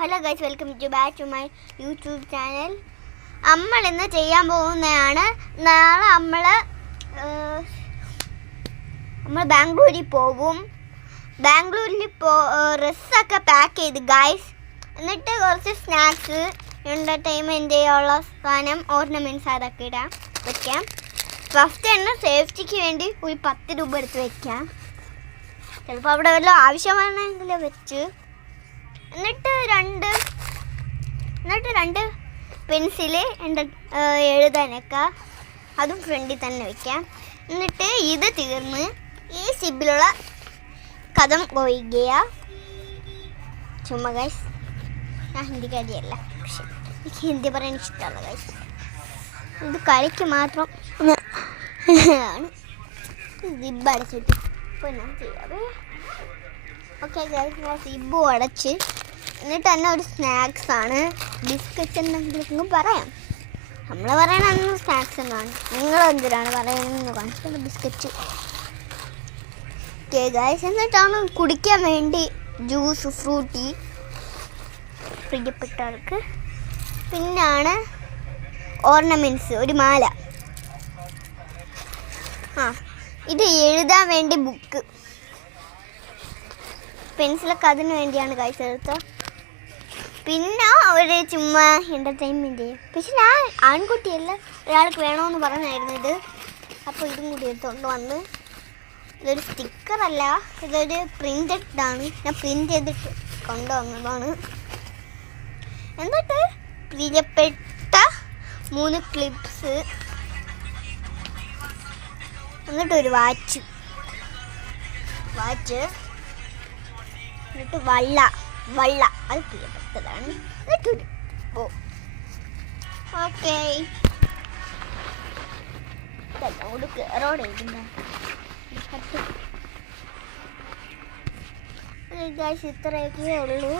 Hello guys, welcome back to my YouTube channel. നമ്മൾ ഇന്ന് ചെയ്യാൻ പോകുന്നതാണ്, നാളെ നമ്മൾ ബാംഗ്ലൂരിൽ പോവും. ബാംഗ്ലൂരിൽ ഡ്രസ്സൊക്കെ പാക്ക് ചെയ്ത് ഗൈസ്. എന്നിട്ട് കുറച്ച് സ്നാക്സ്, എൻ്റർടൈൻമെൻറ്റ് ചെയ്യാനുള്ള സാധനം, ഓർണമെൻറ്റ്സ് അതൊക്കെ വെക്കാം. ഫസ്റ്റ് തന്നെ സേഫ്റ്റിക്ക് വേണ്ടി ഒരു 10 രൂപ എടുത്ത് വെക്കാം. ചിലപ്പോൾ അവിടെ വല്ല ആവശ്യമാണെങ്കിൽ വെച്ച്. എന്നിട്ട് രണ്ട് പെൻസില് എഴുതാനൊക്കെ അതും ഫ്രണ്ടിൽ തന്നെ വെക്കാം. എന്നിട്ട് ഇത് തീർന്ന് ഈ സിബിലുള്ള കഥം ഒഴിക്കുക. ചുമ്മാ ഗൈസ്, ഞാൻ ഹിന്ദിക്കാരിയല്ല, പക്ഷെ എനിക്ക് ഹിന്ദി പറയാൻ ഇഷ്ടമല്ല ഗൈസ്. ഇത് കളിക്ക് മാത്രം ആണ്. സിബ് അടച്ചിട്ട് ഇപ്പോൾ ഞാൻ ചെയ്യാവേ. ഓക്കെ ഗൈസ്, ഞാൻ സിബ് അടച്ച്. എന്നിട്ട് തന്നെ ഒരു സ്നാക്സ് ആണ്, ബിസ്ക്കറ്റ് എന്തെങ്കിലും പറയാം. നമ്മൾ പറയണമെന്ന് സ്നാക്സ് എന്നാണ്, നിങ്ങൾ എന്തിനാണ് പറയണമെന്ന് കാണിച്ചത് ബിസ്ക്കറ്റ്. ഓക്കെ ഗൈസ്, എന്നിട്ടാണ് കുടിക്കാൻ വേണ്ടി ജ്യൂസ്, ഫ്രൂട്ടി പ്രിയപ്പെട്ടവർക്ക്. പിന്നാണ് ഓർണമെൻറ്റ്സ്, ഒരു മാല. ഇത് എഴുതാൻ വേണ്ടി ബുക്ക്, പെൻസിലൊക്കെ അതിന് വേണ്ടിയാണ് ഗൈസ് എടുത്തത്. പിന്നെ ഒരു ചുമ്മാ എൻ്റർടൈൻമെൻറ്റ്. പക്ഷെ ഞാൻ ആൺകുട്ടിയല്ല, ഒരാൾക്ക് വേണമെന്ന് പറഞ്ഞായിരുന്നു ഇത്. അപ്പോൾ ഇതും കൂടി എടുത്തുകൊണ്ട് വന്ന്. ഇതൊരു സ്റ്റിക്കറല്ല, ഇതൊരു പ്രിൻ്റഡാണ്. ഞാൻ പ്രിൻ്റ് ചെയ്തിട്ട് കൊണ്ടുവന്നതാണ്. എന്നിട്ട് പ്രിയപ്പെട്ട 3 ക്ലിപ്സ്, എന്നിട്ടൊരു വാച്ച്, എന്നിട്ട് വള്ള അത് പ്രിയപ്പെട്ടതാണ്. എന്നിട്ടൊരു ഓക്കെ കയറോടെ ഇത്രയൊക്കെ ഉള്ളൂ.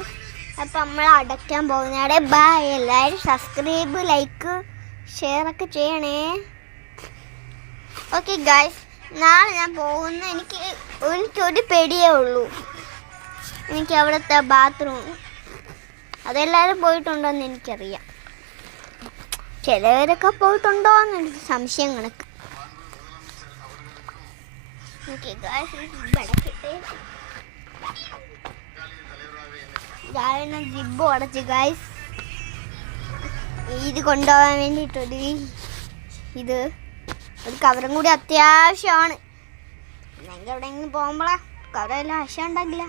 അപ്പം നമ്മൾ അടയ്ക്കാൻ പോകുന്നവിടെ. ബൈ. എല്ലാവരും സബ്സ്ക്രൈബ്, ലൈക്ക്, ഷെയറൊക്കെ ചെയ്യണേ. ഓക്കെ ഗൈസ്, നാളെ ഞാൻ പോകുന്ന എനിക്കൊരു പേടിയേ ഉള്ളൂ. എനിക്ക് അവിടുത്തെ ബാത്റൂം, അതെല്ലാവരും പോയിട്ടുണ്ടോയെന്ന് എനിക്കറിയാം. ചിലവരൊക്കെ പോയിട്ടുണ്ടോ എന്ന് എനിക്ക് സംശയം കണക്ക്. ഓക്കെ ഗൈസ്, ഞാൻ ജിബ് അടച്ച് ഗൈസ്. ഇത് കൊണ്ടുപോകാൻ വേണ്ടിയിട്ടൊരു ഒരു കവറും കൂടി അത്യാവശ്യമാണ്. എന്നെങ്കിൽ എവിടെയെങ്കിലും പോകുമ്പോഴാ കവറെല്ലാം ആവശ്യം ഉണ്ടാകില്ല.